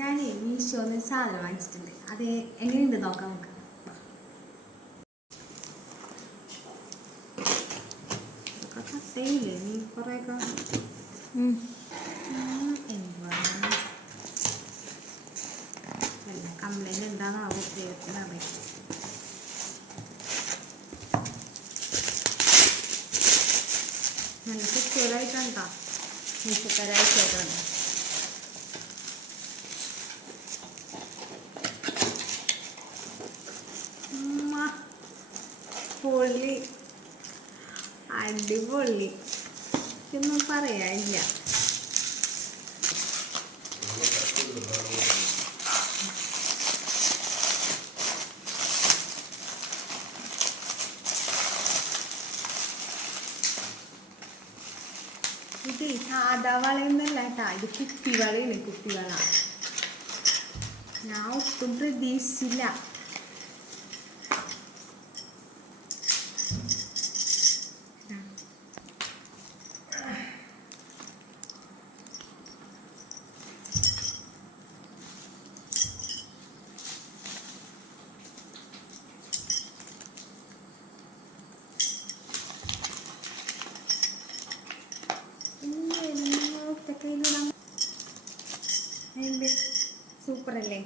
ഞാൻ മീഷോന്ന് സാധനം വാങ്ങിച്ചിട്ടുണ്ട്. അത് എങ്ങനെയുണ്ട് നോക്കാം നമുക്ക്. കട്ടയില്ലേ നീ കുറേയൊക്കെ കംപ്ലൈൻറ്റ് എന്താണെന്നാവും ദൈവത്തിന് അറിയാം. നല്ല സെക്യൂറായിട്ടാണ് കേട്ടോ മീശോക്കാരായിട്ടാണ്. പൊള്ളി അടിപൊളി ഒന്നും പറയാനില്ല. ഇത് സാധാ വളയൊന്നല്ല കേട്ടാ, ഇത് കുപ്പിവളയാണ്. കുപ്പിവള ഞാൻ ഒട്ടും പ്രതീക്ഷിച്ചില്ല. സൂപ്പർ അല്ലേ?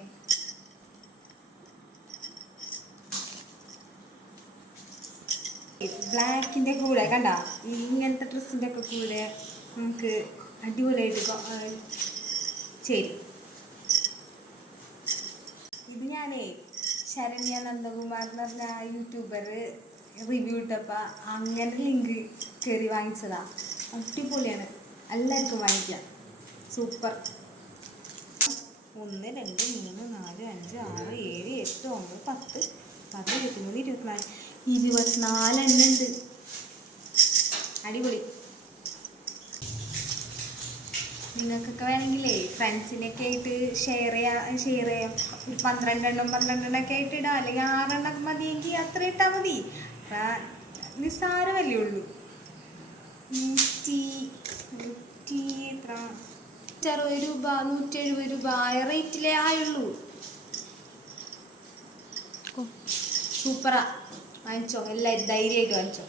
ബ്ലാക്കിൻ്റെ കൂടെ കണ്ട ഇങ്ങനത്തെ ഡ്രസ്സിൻ്റെ ഒക്കെ കൂടെ നമുക്ക് അടിപൊളിയായിട്ട് ചേരും. ഇത് ഞാനേ ശരണ്യ നന്ദകുമാർ എന്ന് പറഞ്ഞ യൂട്യൂബർ റിവ്യൂ ഇട്ടപ്പോൾ അങ്ങനെ ലിങ്ക് കയറി വാങ്ങിച്ചതാണ്. അടിപൊളിയാണ്, എല്ലാവർക്കും വാങ്ങിക്കാം. സൂപ്പർ. 1 2 3 4 5 6 7 8 9 10 11 13 24 എണ്ണം ഉണ്ട്. അടിപൊളി. നിങ്ങൾക്കൊക്കെ വേണമെങ്കിലേ ഫ്രണ്ട്സിനൊക്കെ ആയിട്ട് ഷെയർ ചെയ്യാം. ഒരു 12 എണ്ണം ഒക്കെ ആയിട്ട് ഇടാം. അല്ലെങ്കിൽ 6 എണ്ണം മതിയെങ്കിൽ അത്ര ഇട്ടാൽ മതി. നിസ്സാര വിലയേ ഉള്ളൂ. 160 രൂപ 170 രൂപ ആ റേറ്റിലേ ആയുള്ളൂ. സൂപ്പറാ, വാങ്ങിച്ചോ എല്ലാവരും ധൈര്യമായിട്ട് വാങ്ങിച്ചോ.